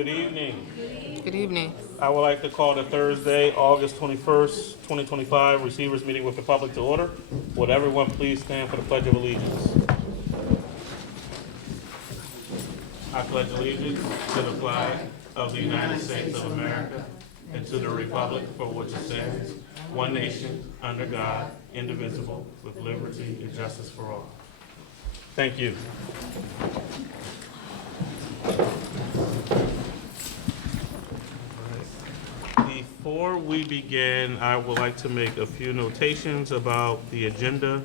Good evening. Good evening. I would like to call the Thursday, August 21st, 2025 Receivers Meeting with the Public to order. Would everyone please stand for the Pledge of Allegiance? I pledge allegiance to the flag of the United States of America and to the republic for which it stands, one nation, under God, indivisible, with liberty and justice for all. Thank you. Before we begin, I would like to make a few notations about the agenda.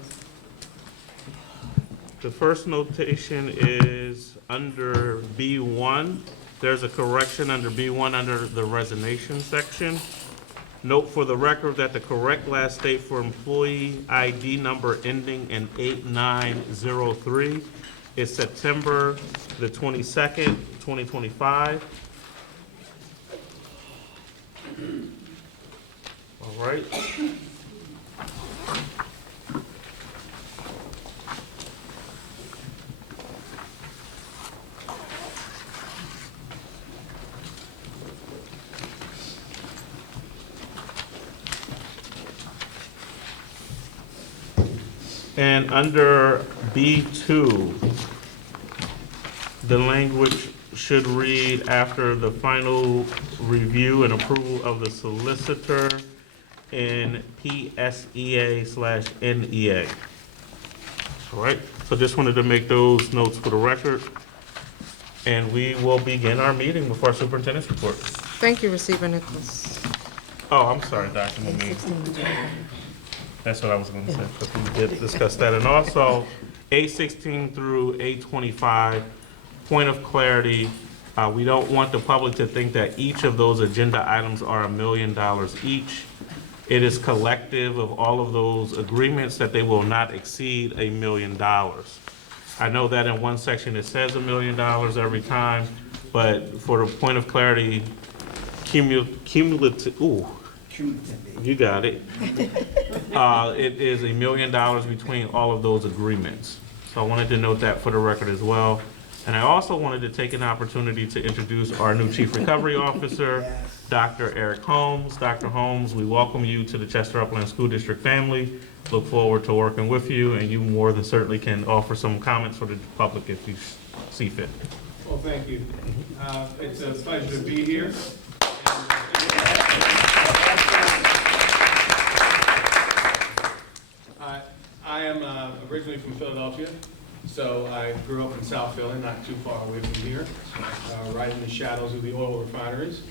The first notation is under B1. There's a correction under B1 under the resignation section. Note for the record that the correct last date for employee ID number ending in 8903 is September the 22nd, 2025. All right. And under B2, the language should read after the final review and approval of the solicitor in PSEA/NEA. All right, so just wanted to make those notes for the record. And we will begin our meeting with our superintendent's report. Thank you, Receiver Nichols. Oh, I'm sorry, Dr. Mumine. That's what I was going to say, but we did discuss that. And also, A16 through A25, point of clarity, we don't want the public to think that each of those agenda items are $1 million each. It is collective of all of those agreements that they will not exceed $1 million. I know that in one section it says $1 million every time, but for the point of clarity, cumulative, ooh, you got it. It is $1 million between all of those agreements. So I wanted to note that for the record as well. And I also wanted to take an opportunity to introduce our new Chief Recovery Officer, Dr. Eric Holmes. Dr. Holmes, we welcome you to the Chester Upland School District family. Look forward to working with you, and you more than certainly can offer some comments for the public if you see fit. Well, thank you. It's a pleasure to be here. I am originally from Philadelphia, so I grew up in South Philly, not too far away from here, right in the shadows of the oil refineries.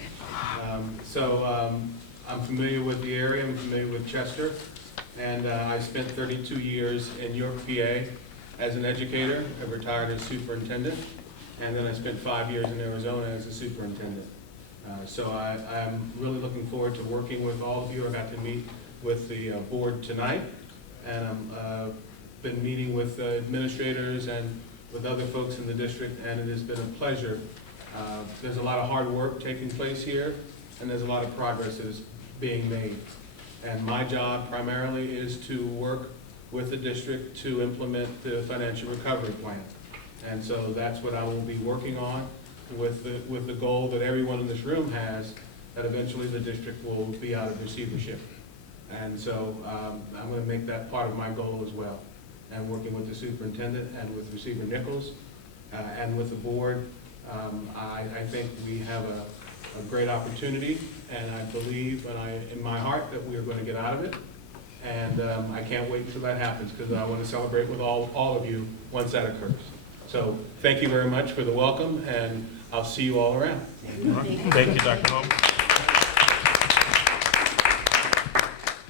I'm familiar with the area, I'm familiar with Chester, and I spent 32 years in York, PA as an educator. I retired as superintendent, and then I spent 5 years in Arizona as a superintendent. I'm really looking forward to working with all of you. I got to meet with the board tonight, and I've been meeting with administrators and with other folks in the district, and it has been a pleasure. There's a lot of hard work taking place here, and there's a lot of progress that is being made. And my job primarily is to work with the district to implement the financial recovery plan. And so that's what I will be working on with the goal that everyone in this room has, that eventually the district will be out of receivership. And so I'm going to make that part of my goal as well. And working with the superintendent and with Receiver Nichols and with the board, I think we have a great opportunity, and I believe in my heart that we are going to get out of it. And I can't wait until that happens, because I want to celebrate with all of you once that occurs. So thank you very much for the welcome, and I'll see you all around. Thank you, Dr. Holmes.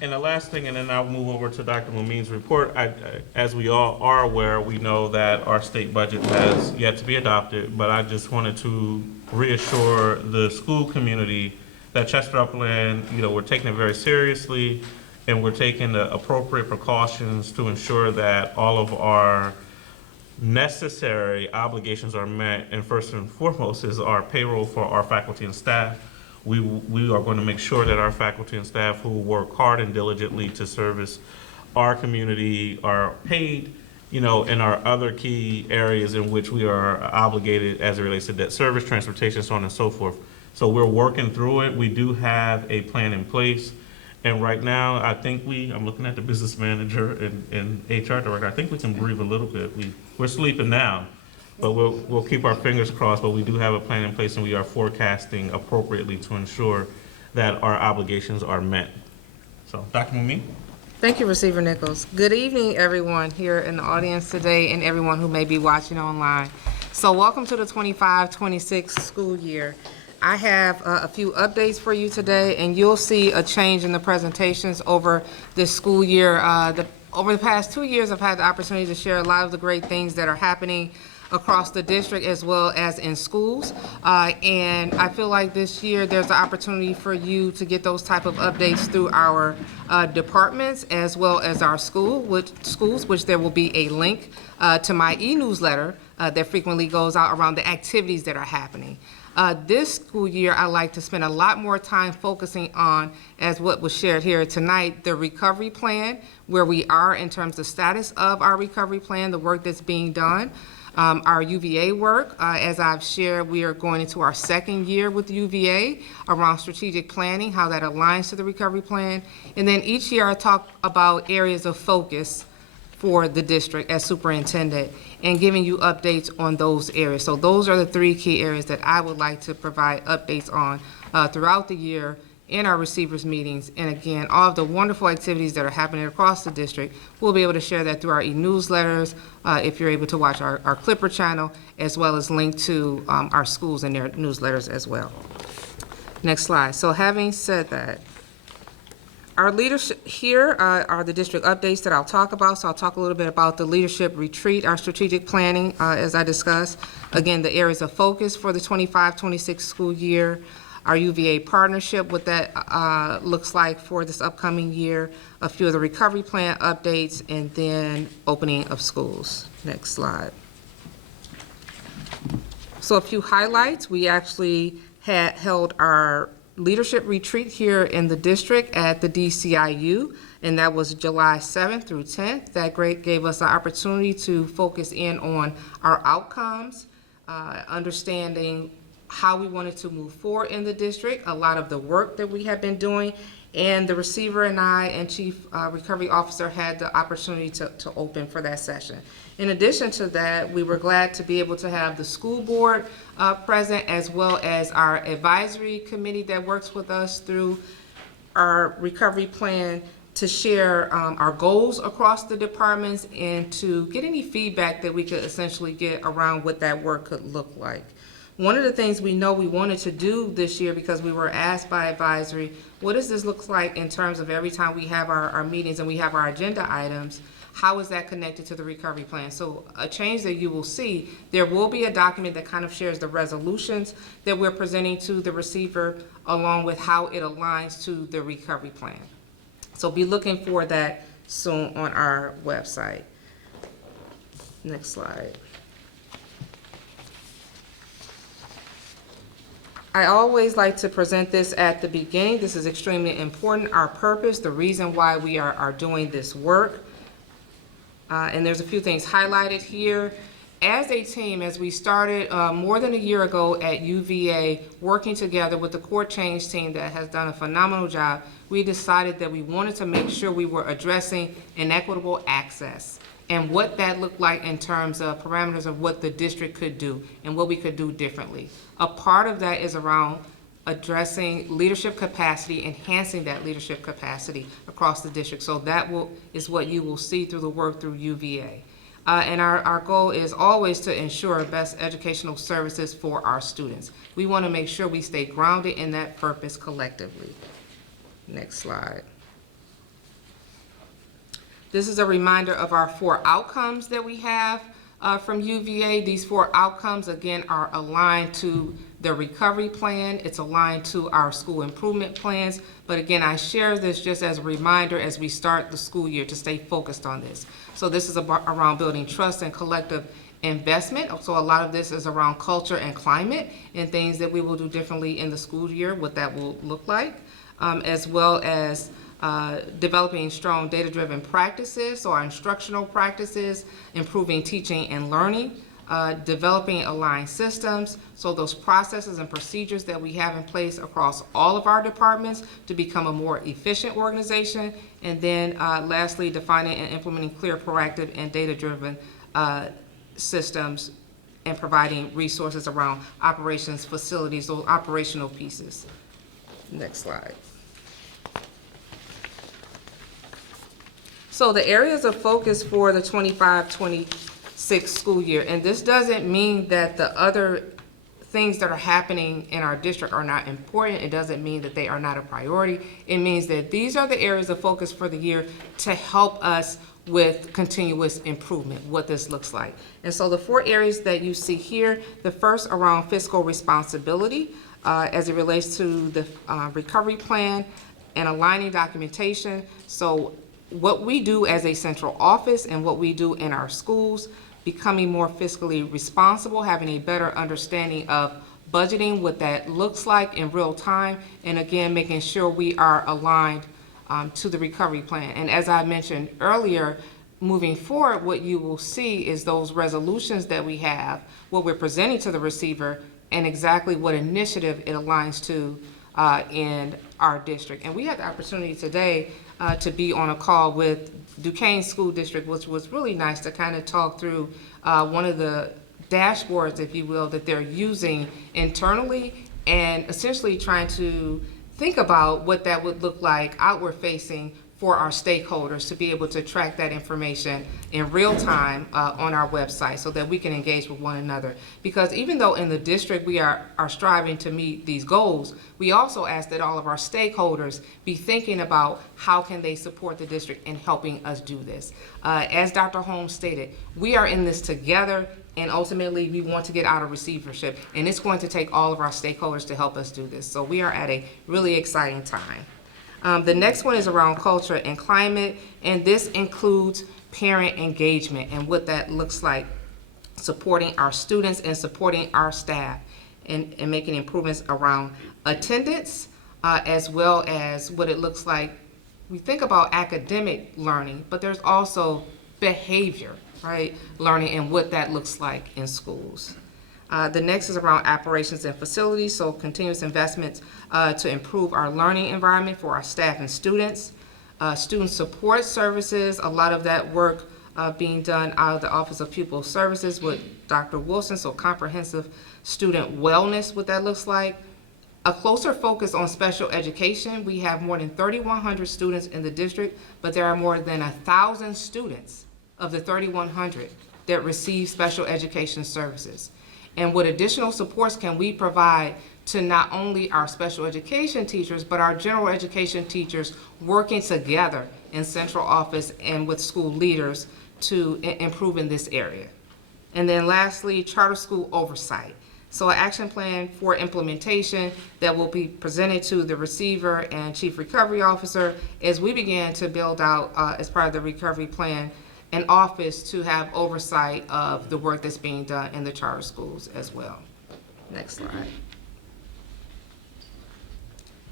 And the last thing, and then I'll move over to Dr. Mumine's report. As we all are aware, we know that our state budget has yet to be adopted, but I just wanted to reassure the school community that Chester Upland, we're taking it very seriously, and we're taking the appropriate precautions to ensure that all of our necessary obligations are met, and first and foremost is our payroll for our faculty and staff. We are going to make sure that our faculty and staff who work hard and diligently to service our community are paid in our other key areas in which we are obligated as it relates to debt service, transportation, so on and so forth. So we're working through it. We do have a plan in place. And right now, I think I'm looking at the business manager and HR director, I think we can breathe a little bit. We're sleeping now, but we'll keep our fingers crossed, but we do have a plan in place and we are forecasting appropriately to ensure that our obligations are met. So, Dr. Mumine? Thank you, Receiver Nichols. Good evening, everyone here in the audience today and everyone who may be watching online. So welcome to the 25-26 school year. I have a few updates for you today, and you'll see a change in the presentations over this school year. Over the past 2 years, I've had the opportunity to share a lot of the great things that are happening across the district as well as in schools. And I feel like this year there's an opportunity for you to get those type of updates through our departments as well as our schools, which there will be a link to my e-newsletter that frequently goes out around the activities that are happening. This school year, I like to spend a lot more time focusing on, as what was shared here tonight, the recovery plan, where we are in terms of status of our recovery plan, the work that's being done. Our UVA work, as I've shared, we are going into our second year with UVA around strategic planning, how that aligns to the recovery plan. And then each year I talk about areas of focus for the district as superintendent and giving you updates on those areas. So those are the 3 key areas that I would like to provide updates on throughout the year in our receivers meetings. And again, all of the wonderful activities that are happening across the district, we'll be able to share that through our e-newsletters, if you're able to watch our Clipper channel, as well as link to our schools and their newsletters as well. Next slide. So having said that, our leadership here are the district updates that I'll talk about. So I'll talk a little bit about the leadership retreat, our strategic planning, as I discussed. Again, the areas of focus for the 25-26 school year, our UVA partnership, what that looks like for this upcoming year, a few of the recovery plan updates, and then opening of schools. Next slide. So a few highlights. We actually had held our leadership retreat here in the district at the DCIU, and that was July 7th through 10th. That gave us the opportunity to focus in on our outcomes, understanding how we wanted to move forward in the district, a lot of the work that we have been doing, and the receiver and I and Chief Recovery Officer had the opportunity to open for that session. In addition to that, we were glad to be able to have the school board present, as well as our advisory committee that works with us through our recovery plan, to share our goals across the departments and to get any feedback that we could essentially get around what that work could look like. One of the things we know we wanted to do this year, because we were asked by advisory, what does this look like in terms of every time we have our meetings and we have our agenda items, how is that connected to the recovery plan? So a change that you will see, there will be a document that kind of shares the resolutions that we're presenting to the receiver, along with how it aligns to the recovery plan. So be looking for that soon on our website. Next slide. I always like to present this at the beginning. This is extremely important. Our purpose, the reason why we are doing this work. And there's a few things highlighted here. As a team, as we started more than a year ago at UVA, working together with the court change team that has done a phenomenal job, we decided that we wanted to make sure we were addressing inequitable access and what that looked like in terms of parameters of what the district could do and what we could do differently. A part of that is around addressing leadership capacity, enhancing that leadership capacity across the district. So that is what you will see through the work through UVA. And our goal is always to ensure best educational services for our students. We want to make sure we stay grounded in that purpose collectively. Next slide. This is a reminder of our 4 outcomes that we have from UVA. These 4 outcomes, again, are aligned to the recovery plan. It's aligned to our school improvement plans. But again, I share this just as a reminder as we start the school year to stay focused on this. So this is around building trust and collective investment. So a lot of this is around culture and climate and things that we will do differently in the school year, what that will look like, as well as developing strong data-driven practices, so our instructional practices, improving teaching and learning, developing aligned systems, so those processes and procedures that we have in place across all of our departments to become a more efficient organization, and then lastly, defining and implementing clear, proactive, and data-driven systems and providing resources around operations, facilities, those operational pieces. Next slide. So the areas of focus for the 25-26 school year, and this doesn't mean that the other things that are happening in our district are not important. It doesn't mean that they are not a priority. It means that these are the areas of focus for the year to help us with continuous improvement, what this looks like. And so the 4 areas that you see here, the first around fiscal responsibility as it relates to the recovery plan and aligning documentation. So what we do as a central office and what we do in our schools, becoming more fiscally responsible, having a better understanding of budgeting, what that looks like in real time, and again, making sure we are aligned to the recovery plan. And as I mentioned earlier, moving forward, what you will see is those resolutions that we have, what we're presenting to the receiver, and exactly what initiative it aligns to in our district. And we had the opportunity today to be on a call with Duquesne School District, which was really nice to kind of talk through one of the dashboards, if you will, that they're using internally, and essentially trying to think about what that would look like outward facing for our stakeholders to be able to track that information in real time on our website so that we can engage with one another. Because even though in the district we are striving to meet these goals, we also ask that all of our stakeholders be thinking about how can they support the district in helping us do this. As Dr. Holmes stated, we are in this together, and ultimately we want to get out of receivership, and it's going to take all of our stakeholders to help us do this. So we are at a really exciting time. The next one is around culture and climate, and this includes parent engagement and what that looks like, supporting our students and supporting our staff, and making improvements around attendance, as well as what it looks like. We think about academic learning, but there's also behavior, right? Learning and what that looks like in schools. The next is around operations and facilities, so continuous investments to improve our learning environment for our staff and students. Student support services, a lot of that work being done out of the Office of Pupil Services with Dr. Wilson, so comprehensive student wellness, what that looks like. A closer focus on special education. We have more than 3,100 students in the district, but there are more than 1,000 students of the 3,100 that receive special education services. And what additional supports can we provide to not only our special education teachers, but our general education teachers working together in central office and with school leaders to improve in this area. And then lastly, charter school oversight. So an action plan for implementation that will be presented to the receiver and chief recovery officer as we begin to build out, as part of the recovery plan, an office to have oversight of the work that's being done in the charter schools as well. Next slide.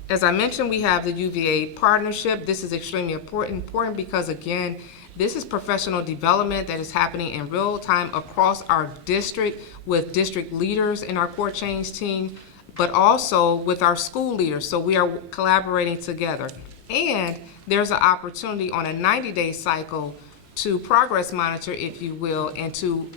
As I mentioned, we have the UVA partnership. This is extremely important because, again, this is professional development that is happening in real time across our district with district leaders in our core change team, but also with our school leaders. So we are collaborating together. And there's an opportunity on a 90-day cycle to progress monitor, if you will, and to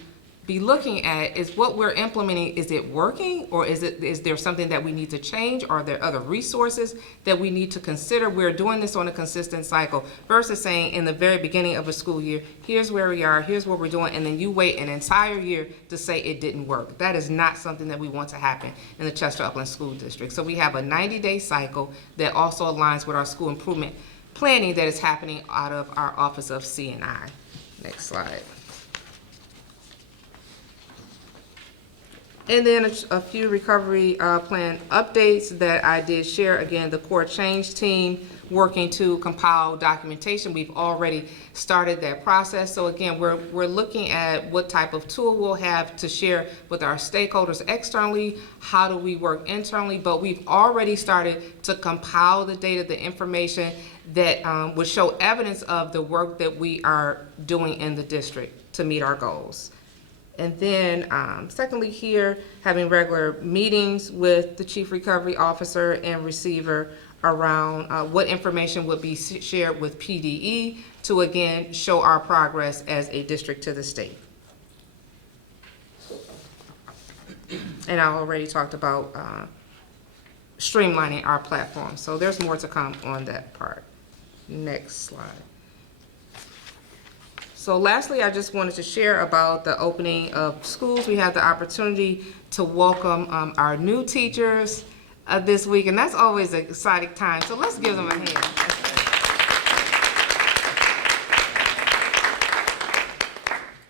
be looking at, is what we're implementing, is it working, or is there something that we need to change? Are there other resources that we need to consider? We're doing this on a consistent cycle versus saying in the very beginning of a school year, here's where we are, here's what we're doing, and then you wait an entire year to say it didn't work. That is not something that we want to happen in the Chester Upland School District. So we have a 90-day cycle that also aligns with our school improvement planning that is happening out of our Office of C&I. Next slide. And then a few recovery plan updates that I did share. Again, the core change team working to compile documentation. We've already started that process. So again, we're looking at what type of tool we'll have to share with our stakeholders externally. How do we work internally? But we've already started to compile the data, the information that would show evidence of the work that we are doing in the district to meet our goals. And then, secondly, here, having regular meetings with the Chief Recovery Officer and Receiver around what information would be shared with PDE to, again, show our progress as a district to the state. And I already talked about streamlining our platform, so there's more to come on that part. Next slide. So lastly, I just wanted to share about the opening of schools. We had the opportunity to welcome our new teachers this week, and that's always an exciting time, so let's give them a hand.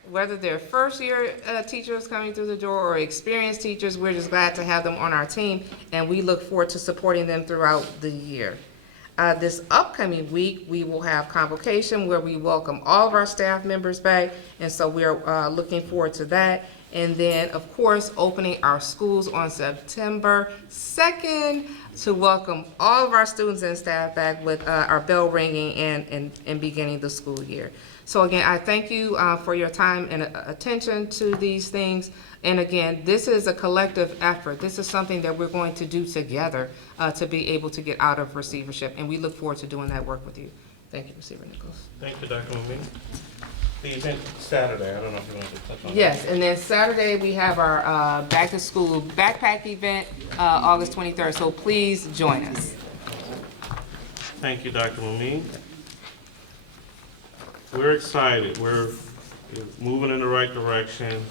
Whether they're first-year teachers coming through the door or experienced teachers, we're just glad to have them on our team, and we look forward to supporting them throughout the year. This upcoming week, we will have convocation where we welcome all of our staff members back, and so we're looking forward to that. And then, of course, opening our schools on September 2nd to welcome all of our students and staff back with our bell ringing and beginning the school year. So again, I thank you for your time and attention to these things. And again, this is a collective effort. This is something that we're going to do together to be able to get out of receivership. And we look forward to doing that work with you. Thank you, Receiver Nichols. Thank you, Dr. Momin. The event Saturday, I don't know if you want to touch on that. Yes, and then Saturday, we have our back-to-school backpack event, August 23rd. So please join us. Thank you, Dr. Momin. We're excited. We're moving in the right direction.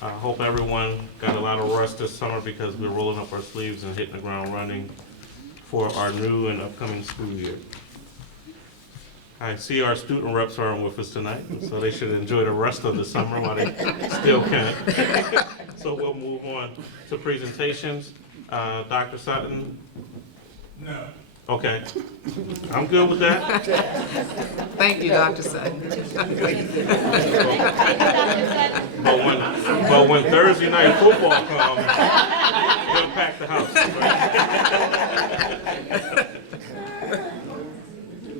I hope everyone got a lot of rest this summer because we're rolling up our sleeves and hitting the ground running for our new and upcoming school year. I see our student reps aren't with us tonight, so they should enjoy the rest of the summer while they still can. So we'll move on to presentations. Dr. Sutton? No. Okay. I'm good with that. Thank you, Dr. Sutton. But when Thursday night football comes, we'll pack the house.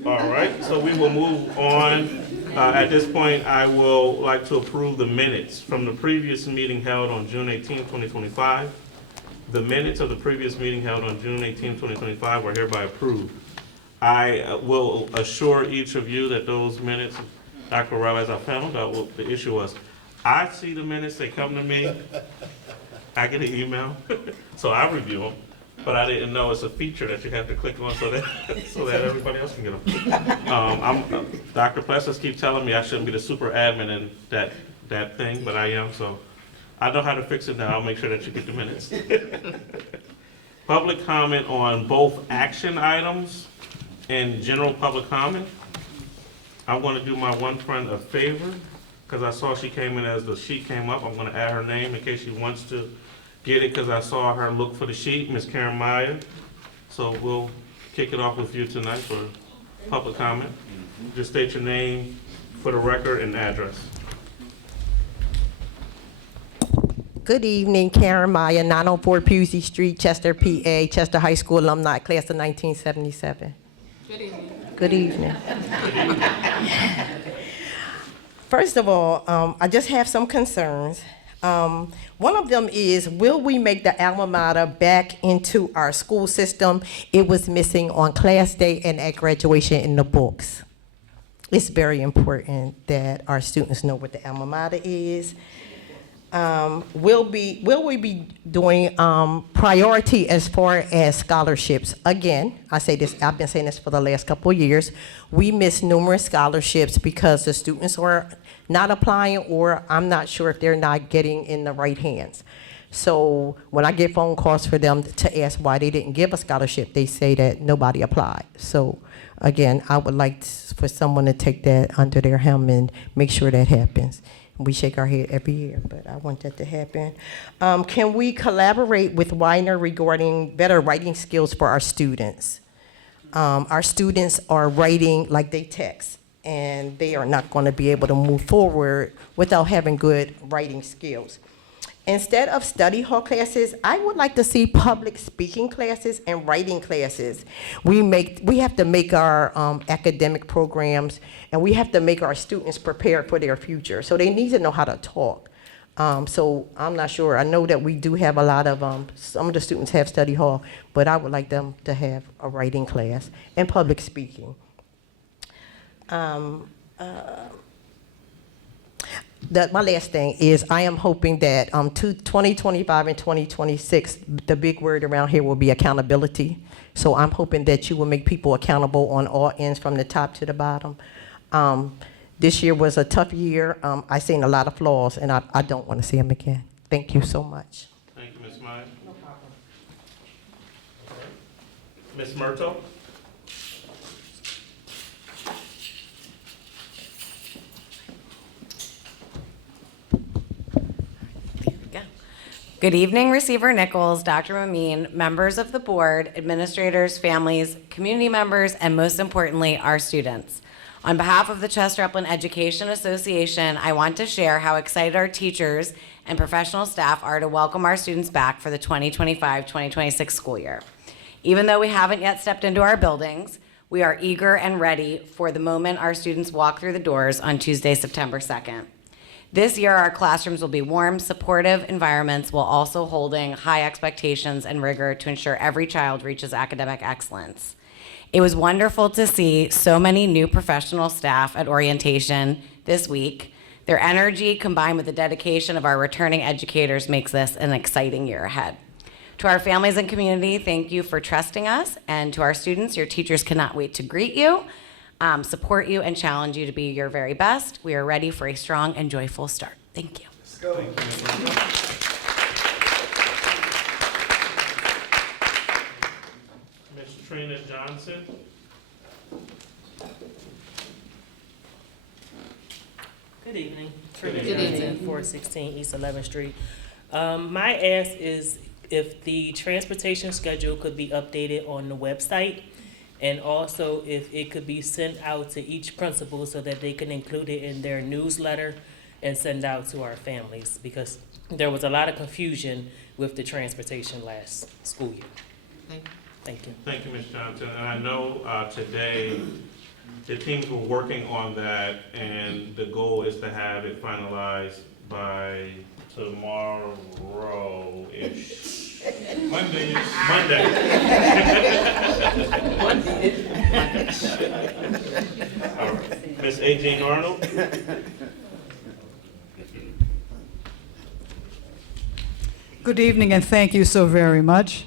All right, so we will move on. At this point, I will like to approve the minutes from the previous meeting held on June 18, 2025. The minutes of the previous meeting held on June 18, 2025 are hereby approved. I will assure each of you that those minutes, Dr. O'Reilly, as I found out what the issue was, I see the minutes, they come to me, I get an email, so I review them, but I didn't know it's a feature that you have to click on so that everybody else can get them. Dr. Plessis keeps telling me I shouldn't be the super admin in that thing, but I am, so I know how to fix it now. I'll make sure that you get the minutes. Public comment on both action items and general public comment. I'm going to do my one friend a favor because I saw she came in as the sheet came up. I'm going to add her name in case she wants to get it because I saw her look for the sheet, Ms. Karen Meyer. So we'll kick it off with you tonight for public comment. Just state your name for the record and address. Good evening, Karen Meyer, 904 Pusey Street, Chester, PA, Chester High School alumni, class of 1977. Good evening. Good evening. First of all, I just have some concerns. One of them is, will we make the alma mater back into our school system? It was missing on class day and at graduation in the books. It's very important that our students know what the alma mater is. Will we be doing priority as far as scholarships? Again, I say this, I've been saying this for the last couple of years. We miss numerous scholarships because the students are not applying, or I'm not sure if they're not getting in the right hands. So when I get phone calls for them to ask why they didn't give a scholarship, they say that nobody applied. So again, I would like for someone to take that under their helm and make sure that happens. We shake our head every year, but I want that to happen. Can we collaborate with Weiner regarding better writing skills for our students? Our students are writing like they text, and they are not going to be able to move forward without having good writing skills. instead of study hall classes, I would like to see public speaking classes and writing classes. We have to make our academic programs, and we have to make our students prepared for their future. So they need to know how to talk. So I'm not sure. I know that we do have a lot of, some of the students have study hall, but I would like them to have a writing class and public speaking. My last thing is I am hoping that 2025 and 2026, the big word around here will be accountability. So I'm hoping that you will make people accountable on all ends from the top to the bottom. This year was a tough year. I've seen a lot of flaws, and I don't want to see them again. Thank you so much. Thank you, Ms. Meyer. No problem. Ms. Murto? Good evening, Receiver Nichols, Dr. Mameen, members of the board, administrators, families, community members, and most importantly, our students. On behalf of the Chester Upland Education Association, I want to share how excited our teachers and professional staff are to welcome our students back for the 2025-2026 school year. Even though we haven't yet stepped into our buildings, we are eager and ready for the moment our students walk through the doors on Tuesday, September 2nd. This year, our classrooms will be warm, supportive environments while also holding high expectations and rigor to ensure every child reaches academic excellence. It was wonderful to see so many new professional staff at orientation this week. Their energy combined with the dedication of our returning educators makes this an exciting year ahead. To our families and community, thank you for trusting us. And to our students, your teachers cannot wait to greet you, support you, and challenge you to be your very best. We are ready for a strong and joyful start. Thank you. Let's go. Ms. Trina Johnson? Good evening. Good Trina evening. Johnson, 416 East 11th Street. My ask is if the transportation schedule could be updated on the website, and also if it could be sent out to each principal so that they can include it in their newsletter and send out to our families, because there was a lot of confusion with the transportation last school year. Thank you. Thank you, Ms. Johnson. And I know today the teams were working on that, and the goal is to have it finalized by tomorrow-ish. Monday. All right. Ms. A. Jean Arnold? Good evening, and thank you so very much.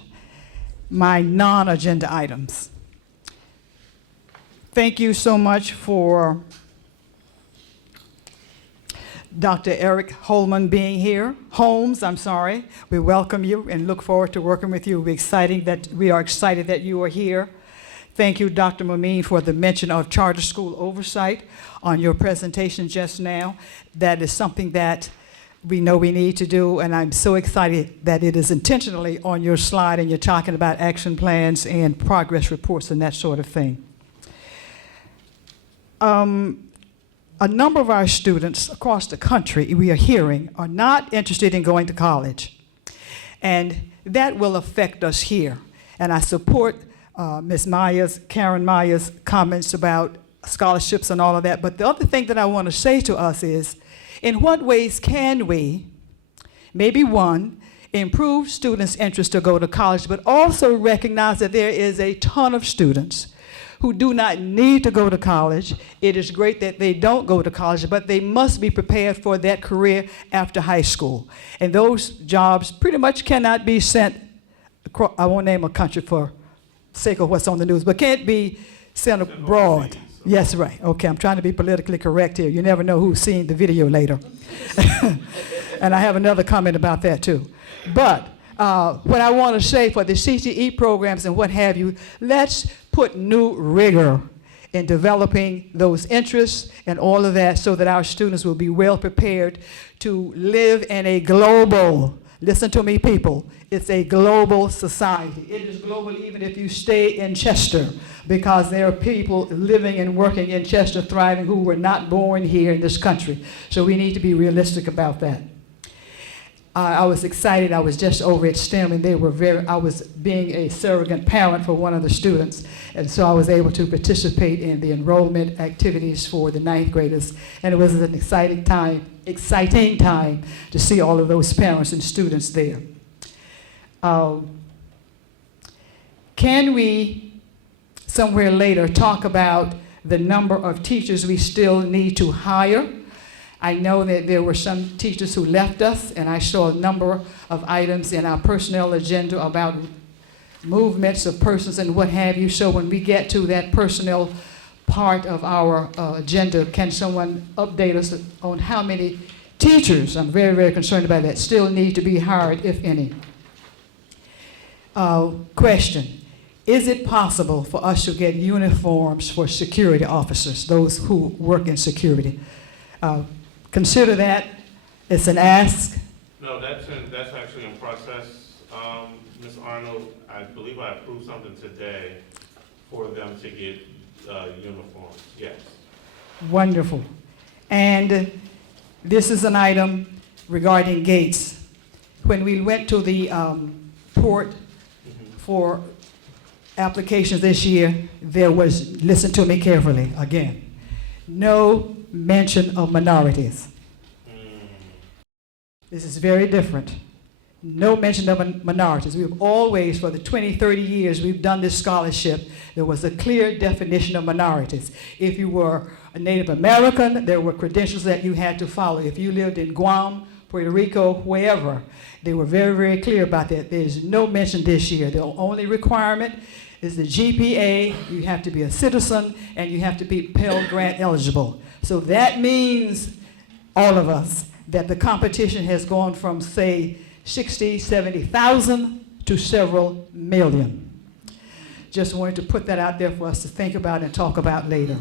My non-agenda items. Thank you so much for Dr. Eric Holmes being here. We welcome you and look forward to working with you. We are excited that you are here. Thank you, Dr. Mameen, for the mention of charter school oversight on your presentation just now. That is something that we know we need to do, and I'm so excited that it is intentionally on your slide and you're talking about action plans and progress reports and that sort of thing. A number of our students across the country, we are hearing, are not interested in going to college. And that will affect us here. And I support Karen Meyer's comments about scholarships and all of that. But the other thing that I want to say to us is, in what ways can we, maybe one, improve students' interest to go to college, but also recognize that there is a ton of students who do not need to go to college. It is great that they don't go to college, but they must be prepared for that career after high school. And those jobs pretty much cannot be sent across, I won't name a country for sake of what's on the news, but can't be sent abroad. Yes, right. Okay, I'm trying to be politically correct here. You never know who's seeing the video later. And I have another comment about that too. But what I want to say for the CTE programs and what have you, let's put new rigor in developing those interests and all of that so that our students will be well prepared to live in a global, listen to me people, it's a global society. It is global even if you stay in Chester, because there are people living and working in Chester, thriving, who were not born here in this country. So we need to be realistic about that. I was excited. I was just over at STEM, and I was being a surrogate parent for one of the students, and so I was able to participate in the enrollment activities for the ninth graders, and it was an exciting time to see all of those parents and students there. Can we, somewhere later, talk about the number of teachers we still need to hire? I know that there were some teachers who left us, and I saw a number of items in our personnel agenda about movements of persons and what have you. So when we get to that personnel part of our agenda, can someone update us on how many teachers, I'm very, very concerned about that, still need to be hired, if any? Question. Is it possible for us to get uniforms for security officers, those who work in security? Consider that. It's an ask. No, that's actually in process. Ms. Arnold, I believe I approved something today for them to get uniforms, yes. Wonderful. And this is an item regarding gates. When we went to the port for applications this year, there was, listen to me carefully again, no mention of minorities. This is very different. No mention of minorities. We've always, for the 20, 30 years we've done this scholarship, there was a clear definition of minorities. If you were a Native American, there were credentials that you had to follow. If you lived in Guam, Puerto Rico, wherever, they were very, very clear about that. There's no mention this year. The only requirement is the GPA. You have to be a citizen, and you have to be Pell Grant eligible. So that means, all of us, that the competition has gone from, say, 60, 70,000 to several million. Just wanted to put that out there for us to think about and talk about later.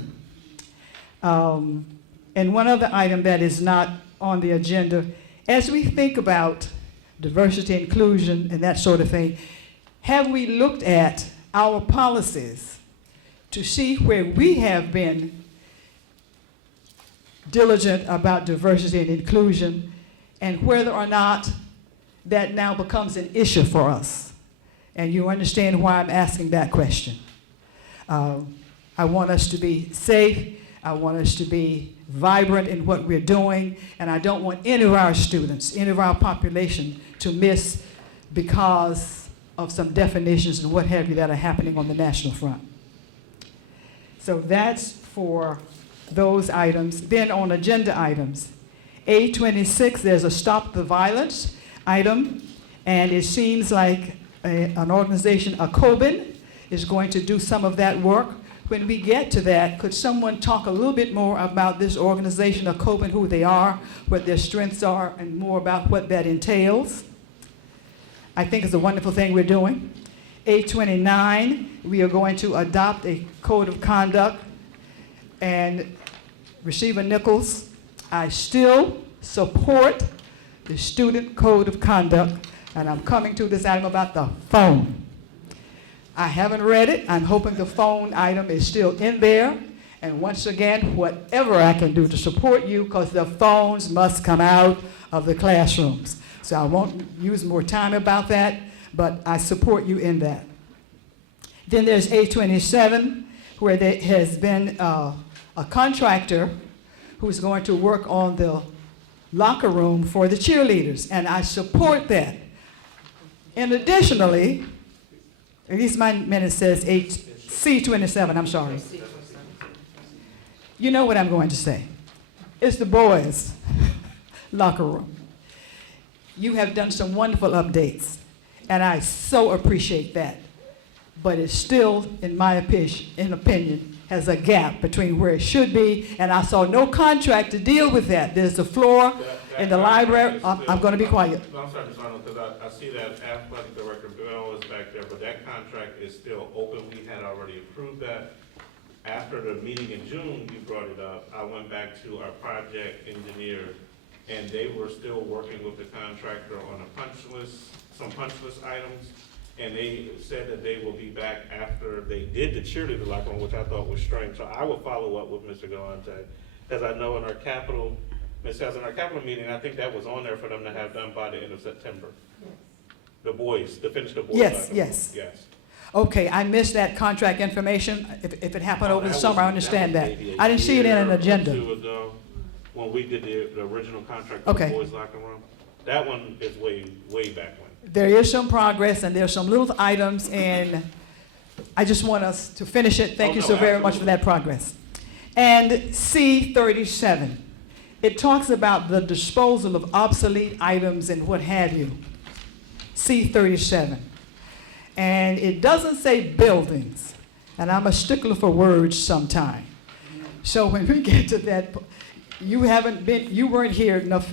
And one other item that is not on the agenda, as we think about diversity, inclusion, and that sort of thing, have we looked at our policies to see where we have been diligent about diversity and inclusion, and whether or not that now becomes an issue for us? And you understand why I'm asking that question. I want us to be safe. I want us to be vibrant in what we're doing, and I don't want any of our students, any of our population to miss because of some definitions and what have you that are happening on the national front. So that's for those items. Then on agenda items, A26, there's a Stop the Violence item, and it seems like an organization, ACOBIN, is going to do some of that work. When we get to that, could someone talk a little bit more about this organization, ACOBIN, who they are, what their strengths are, and more about what that entails? I think it's a wonderful thing we're doing. A29, we are going to adopt a code of conduct. And Receiver Nichols, I still support the student code of conduct, and I'm coming to this item about the phone. I haven't read it. I'm hoping the phone item is still in there. And once again, whatever I can do to support you, because the phones must come out of the classrooms. So I won't use more time about that, but I support you in that. Then there's A27, where there has been a contractor who's going to work on the locker room for the cheerleaders, and I support that. And additionally, at least my minute says C27, I'm sorry. You know what I'm going to say. It's the boys' locker room. You have done some wonderful updates, and I so appreciate that. But it still, in my opinion, has a gap between where it should be, and I saw no contract to deal with that. There's the floor in the library. I'm going to be quiet. No, I'm sorry, Ms. Arnold, because I see that athletic director Bill is back there, but that contract is still open. We had already approved that. After the meeting in June, you brought it up. I went back to our project engineer, and they were still working with the contractor on a punch list, some punch list items. And they said that they will be back after they did the cheerleader locker room, which I thought was strange. So I will follow up with Mr. Galante, as I know in our capital Ms. Hells, in our capital meeting, I think that was on there for them to have done by the end of September. The boys, to finish the boys. Yes, item. yes. Yes. Okay, I missed that contract information. If it happened over the That summer, I was- understand was that. maybe I didn't see it in an year or agenda. two ago, when we did the original contract for the Okay. boys locker room. That one is way back when. There is some progress, and there's some little items, and I just want us to finish it. Thank Oh, you no, so very much for absolutely. that progress. And C-37, it talks about the disposal of obsolete items and what have you. C-37. And it doesn't say buildings, and I'm a stickler for words sometime. So when we get to that, you weren't here enough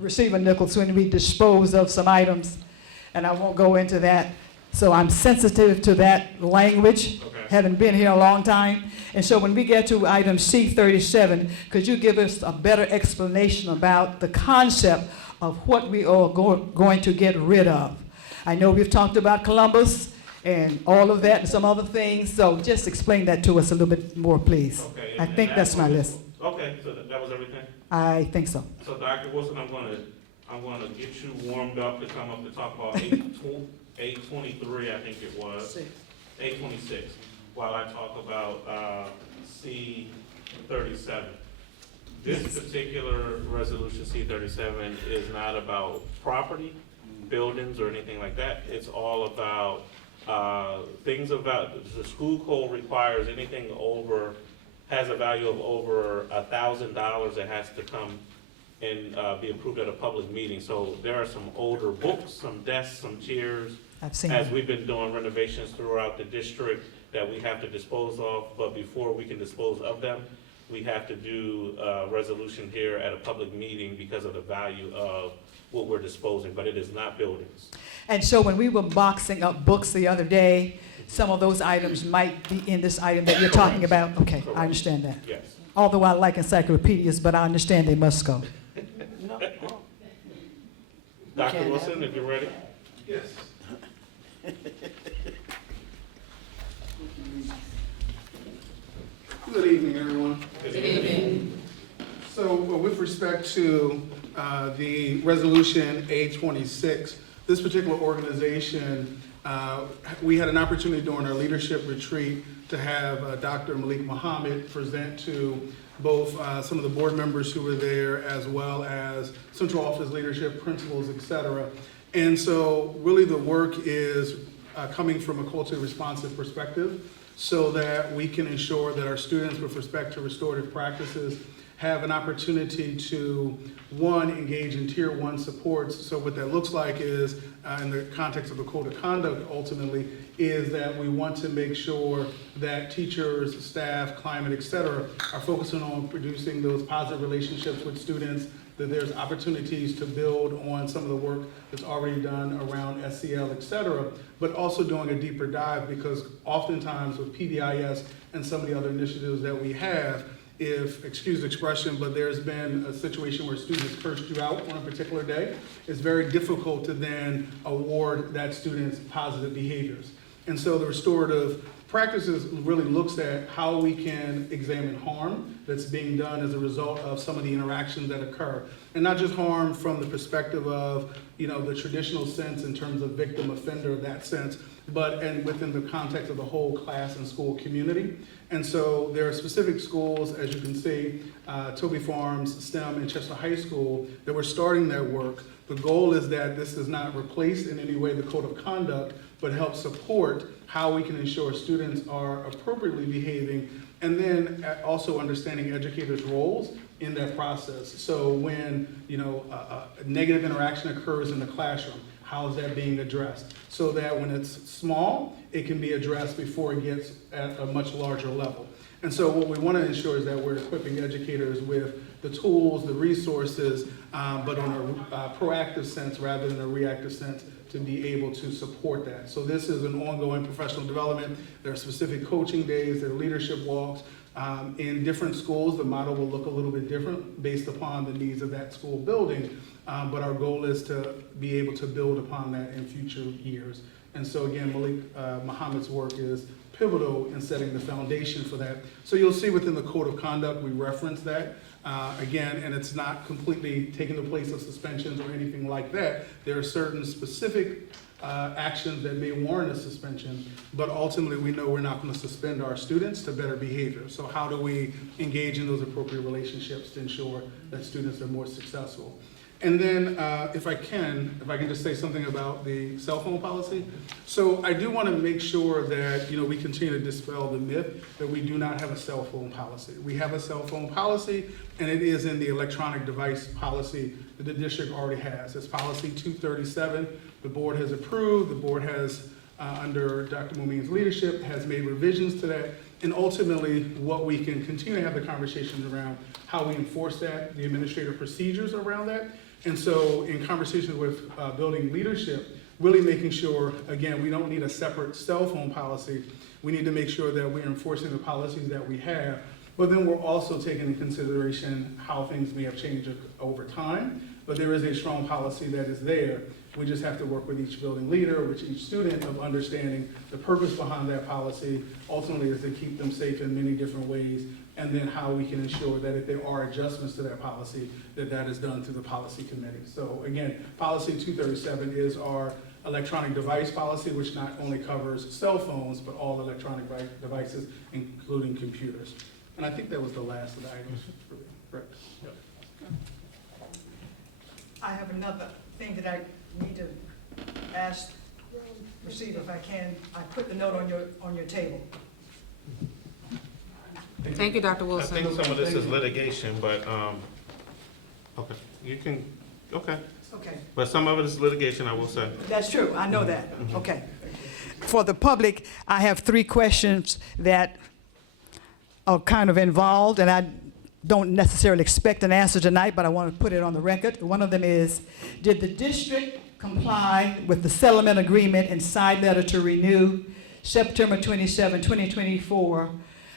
Receiver Nichols when we disposed of some items, and I won't go into that. So I'm sensitive to that language, Okay. having been here a long time. And so when we get to item C-37, could you give us a better explanation about the concept of what we are going to get rid of? I know we've talked about Columbus and all of that and some other things, so just explain that to us a little bit more, please. Okay. I and think that that's my was- list. Okay, so that was everything? I think so. So Dr. Wilson, I'm gonna get you warmed up to come up to talk about 823, I think it was. 826, while I talk about, C-37. This particular resolution, C-37, is not about property, buildings, or anything like that. It's all about, things about, the school code requires anything over, has a value of over $1,000, it has to come and be approved at a public meeting. So there are some older books, some desks, some chairs, I've seen as it. we've been doing renovations throughout the district, that we have to dispose of. But before we can dispose of them, we have to do a resolution here at a public meeting because of the value of what we're disposing, but it is not buildings. And so when we were boxing up books the other day, some of those items might be in this item that you're talking about? Okay, I understand that. Yes. Although I like encyclopedias, but I understand they must go. Dr. Wilson, if you're ready. Yes. Good evening, everyone. Good evening. So with respect to the resolution A26, this particular organization, we had an opportunity during our leadership retreat to have Dr. Malik Muhammad present to both some of the board members who were there, as well as central office leadership, principals, et cetera. And so really the work is coming from a culturally responsive perspective, so that we can ensure that our students, with respect to restorative practices, have an opportunity to, one, engage in tier one supports. So what that looks like is, in the context of the code of conduct ultimately, is that we want to make sure that teachers, staff, climate, et cetera, are focusing on producing those positive relationships with students, that there's opportunities to build on some of the work that's already done around SEL, et cetera, but also doing a deeper dive, because oftentimes with PBIS and some of the other initiatives that we have, if, excuse the expression, but there's been a situation where students cursed you out on a particular day, it's very difficult to then award that student's positive behaviors. And so the restorative practices really looks at how we can examine harm that's being done as a result of some of the interactions that occur. And not just harm from the perspective of, the traditional sense in terms of victim offender, that sense, but and within the context of the whole class and school community. And so there are specific schools, as you can see, Toby Farms, STEM, and Chester High School, that we're starting that work. The goal is that this does not replace in any way the code of conduct, but help support how we can ensure students are appropriately behaving, and then also understanding educators' roles in that process. So when a negative interaction occurs in the classroom, how is that being addressed? So that when it's small, it can be addressed before it gets at a much larger level. And so what we want to ensure is that we're equipping educators with the tools, the resources, but on a proactive sense rather than a reactive sense, to be able to support that. So this is an ongoing professional development. There are specific coaching days, there are leadership walks. In different schools, the model will look a little bit different based upon the needs of that school building, but our goal is to be able to build upon that in future years. And so again, Malik Muhammad's work is pivotal in setting the foundation for that. So you'll see within the code of conduct, we reference that. Again, and it's not completely taking the place of suspensions or anything like that. There are certain specific actions that may warrant a suspension, but ultimately we know we're not going to suspend our students to better behavior. So how do we engage in those appropriate relationships to ensure that students are more successful? And then, if I can just say something about the cell phone policy. So I do want to make sure that, we continue to dispel the myth that we do not have a cell phone policy. We have a cell phone policy, and it is in the electronic device policy that the district already has. It's policy 237. The board has approved. The board has, under Dr. Momeen's leadership, has made revisions to that. And ultimately, what we can continue to have the conversations around how we enforce that, the administrative procedures around that. And so in conversations with building leadership, really making sure, again, we don't need a separate cell phone policy. We need to make sure that we're enforcing the policies that we have, but then we're also taking into consideration how things may have changed over time. But there is a strong policy that is there. We just have to work with each building leader, with each student, of understanding the purpose behind that policy ultimately is to keep them safe in many different ways, and then how we can ensure that if there are adjustments to that policy, that is done through the policy committee. So again, policy 237 is our electronic device policy, which not only covers cell phones, but all electronic devices, including computers. And I think that was the last of the items. Correct. Yep. I have another thing that I need to ask, receive if I can. I put the note on your table. Thank you, Dr. I Wilson. think some of this is litigation, but, okay, you can, okay. Okay, But some of it is litigation, I will say. that's true, I know that, okay. For the public, I have 3 questions that are kind of involved, and I don't necessarily expect an answer tonight, but I want to put it on the record. One of them is, did the district comply with the settlement agreement and side letter to renew September 27, 2024,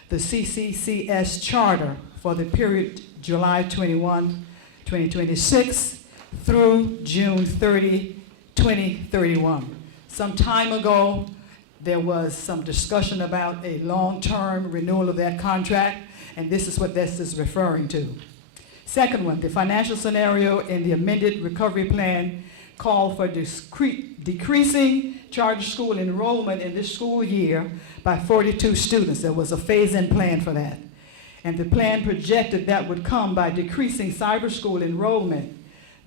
the CCCS charter for the period July 21, 2026 through June 30, 2031? Some time ago, there was some discussion about a long-term renewal of that contract, and this is what this is referring to. Second one, the financial scenario in the amended recovery plan called for decreasing charter school enrollment in this school year by 42 students. There was a phase-in plan for that. And the plan projected that would come by decreasing cyber school enrollment.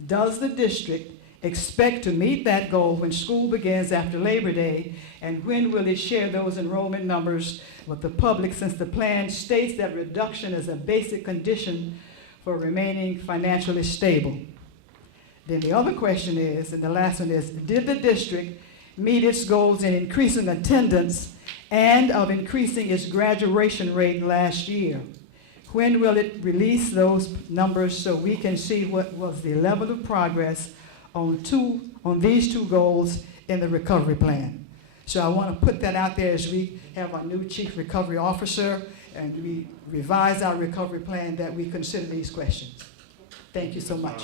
Does the district expect to meet that goal when school begins after Labor Day? And when will it share those enrollment numbers with the public, since the plan states that reduction is a basic condition for remaining financially stable? Then the other question is, and the last one is, did the district meet its goals in increasing attendance and of increasing its graduation rate last year? When will it release those numbers so we can see what was the level of progress on these 2 goals in the recovery plan? So I want to put that out there as we have our new chief recovery officer and we revise our recovery plan, that we consider these questions. Thank you so much.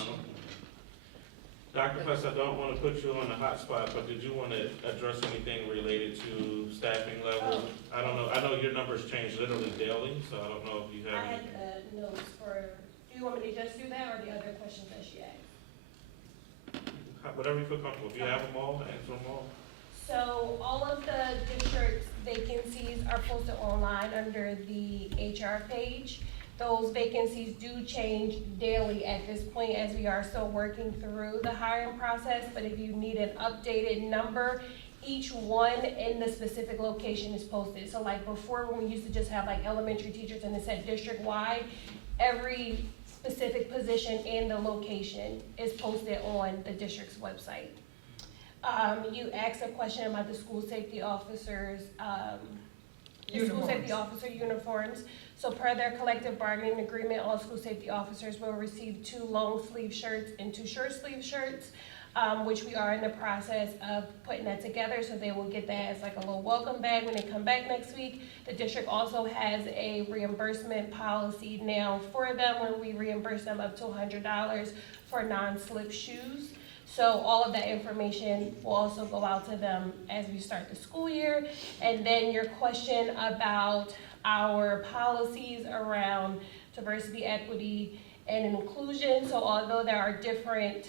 Dr. Pless, I don't want to put you on the hot spot, but did you want to address anything related to staffing levels? I don't know, I know your numbers change literally daily, so I don't know if you I have had any. the notes for, do you want me to just do that or the other questions that she asked? Whatever you feel comfortable. If you have them all, answer them all. So all of the district's vacancies are posted online under the HR page. Those vacancies do change daily at this point as we are still working through the hiring process. But if you need an updated number, each one in the specific location is posted. So like before, when we used to just have like elementary teachers and it said district-wide, every specific position and the location is posted on the district's website. You asked a question about the school safety officers, school safety officer uniforms. So per their collective bargaining agreement, all school safety officers will receive 2 long sleeve shirts and 2 short sleeve shirts, which we are in the process of putting that together. So they will get that as like a little welcome bag when they come back next week. The district also has a reimbursement policy now for them where we reimburse them up to $100 for non-slip shoes. So all of that information will also go out to them as we start the school year. And then your question about our policies around diversity, equity, and inclusion. So although there are different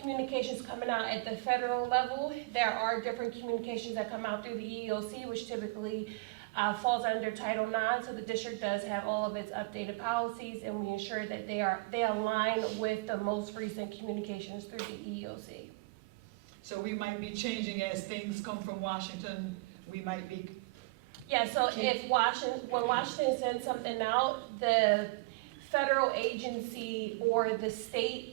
communications coming out at the federal level, there are different communications that come out through the EEOC, which typically falls under Title IX. So the district does have all of its updated policies, and we ensure that they align with the most recent communications through the EEOC. So we might be changing as things come from Washington, we might be. Yeah, so if when Washington sends something out, the federal agency or the state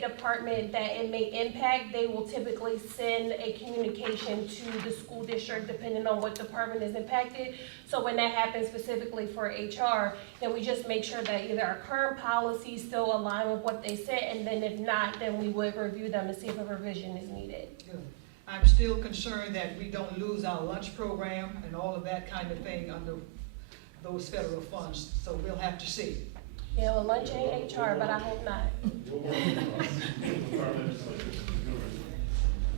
department that it may impact, they will typically send a communication to the school district depending on what department is impacted. So when that happens specifically for HR, then we just make sure that either our current policies still align with what they said, and then if not, then we would review them and see if a revision is needed. Good. I'm still concerned that we don't lose our lunch program and all of that kind of thing under those federal funds, so we'll have to see. Yeah, well, lunch ain't HR, but I hope not.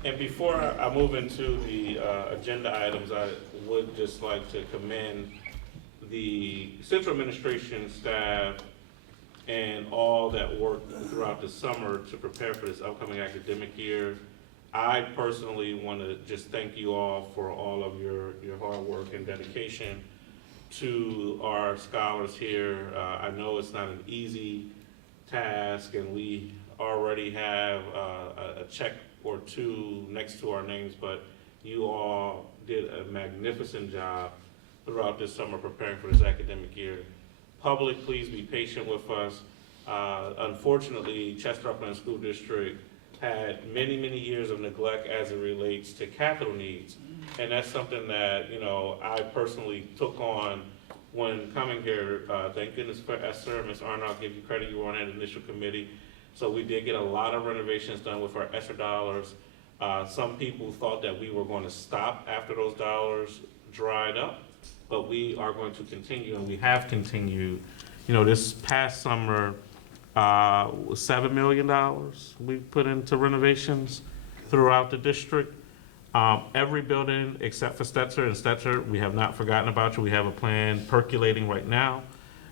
And before I move into the agenda items, I would just like to commend the central administration staff and all that worked throughout the summer to prepare for this upcoming academic year. I personally want to just thank you all for all of your hard work and dedication to our scholars here. I know it's not an easy task, and we already have a check or two next to our names, but you all did a magnificent job throughout this summer preparing for this academic year. Public, please be patient with us. Unfortunately, Chester Upland School District had many, many years of neglect as it relates to capital needs. And that's something that, you know, I personally took on when coming here. Thank goodness for Esther, Ms. Arnold, I'll give you credit, you were on that initial committee. So we did get a lot of renovations done with our ESSER dollars. Some people thought that we were going to stop after those dollars dried up, but we are going to continue, and we have continued. You know, this past summer, $7 million we put into renovations throughout the district. Every building except for Stetzer, and Stetzer, we have not forgotten about you. We have a plan percolating right now.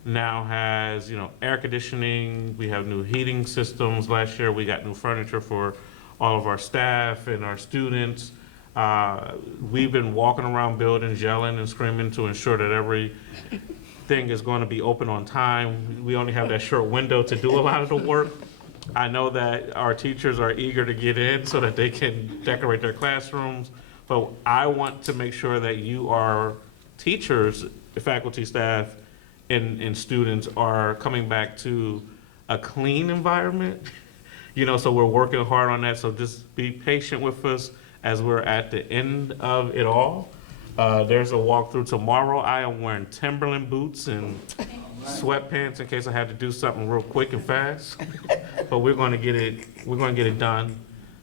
Now has, you know, air conditioning. We have new heating systems. Last year we got new furniture for all of our staff and our students. We've been walking around buildings yelling and screaming to ensure that everything is going to be open on time. We only have that short window to do a lot of the work. I know that our teachers are eager to get in so that they can decorate their classrooms, but I want to make sure that you, our teachers, faculty, staff, and students are coming back to a clean environment. You know, so we're working hard on that, so just be patient with us as we're at the end of it all. There's a walkthrough tomorrow. I am wearing Timberland boots and sweatpants in case I have to do something real quick and fast. But we're going to get it done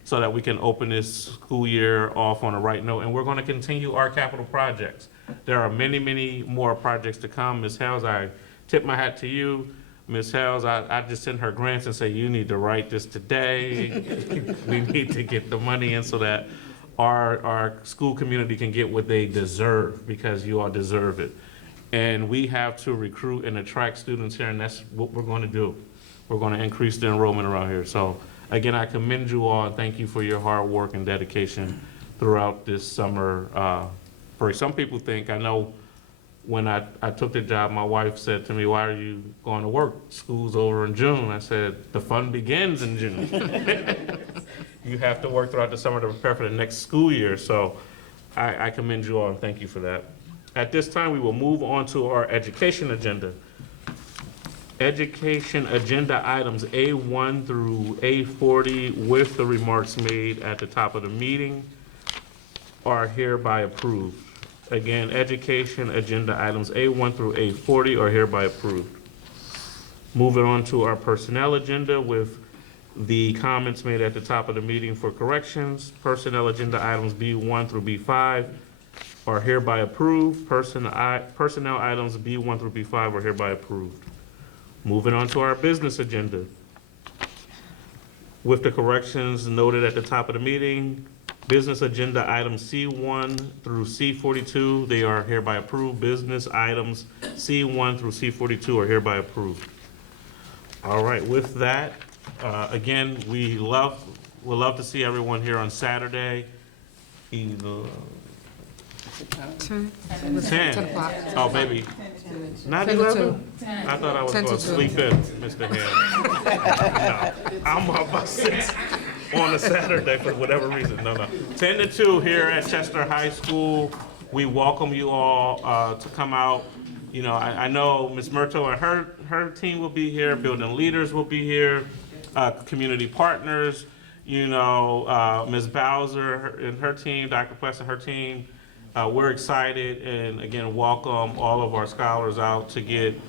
so that we can open this school year off on a right note. And we're going to continue our capital projects. There are many, many more projects to come. Ms. Hales, I tip my hat to you. Ms. Hales, I just send her grants and say, you need to write this today. We need to get the money in so that our school community can get what they deserve, because you all deserve it. And we have to recruit and attract students here, and that's what we're going to do. We're going to increase the enrollment around here. So again, I commend you all and thank you for your hard work and dedication throughout this summer. For some people think, I know when I took the job, my wife said to me, why are you going to work? School's over in June. I said, the fun begins in June. You have to work throughout the summer to prepare for the next school year. So I commend you all and thank you for that. At this time, we will move on to our education agenda. Education agenda items A1 through A40 with the remarks made at the top of the meeting are hereby approved. Again, education agenda items A1 through A40 are hereby approved. Moving on to our personnel agenda with the comments made at the top of the meeting for corrections. Personnel agenda items B1 through B5 are hereby approved. Personnel items B1 through B5 are hereby approved. Moving on to our business agenda. With the corrections noted at the top of the meeting, Business agenda items C1 through C42, they are hereby approved. Business items C1 through C42 are hereby approved. All right, with that, again, would love to see everyone here on Saturday, either 10 10. o'clock. Oh, maybe. Not 10 to 11? I thought I was 10 to going to 2. sleep in, Mr. Hand. No, I'm up by 6 on a Saturday for whatever reason. No. 10 to 2 here at Chester High School. We welcome you all to come out. You know, I know Ms. Murto and her team will be here, building leaders will be here, community partners, you know, Ms. Bowser and her team, Dr. Quest and her team. We're excited, and again, welcome all of our scholars out to get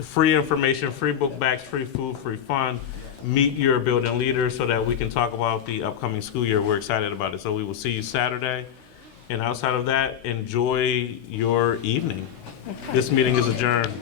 free information, free book bags, free food, free fun. Meet your building leaders so that we can talk about the upcoming school year. We're excited about it. So we will see you Saturday. And outside of that, enjoy your evening. This meeting is adjourned.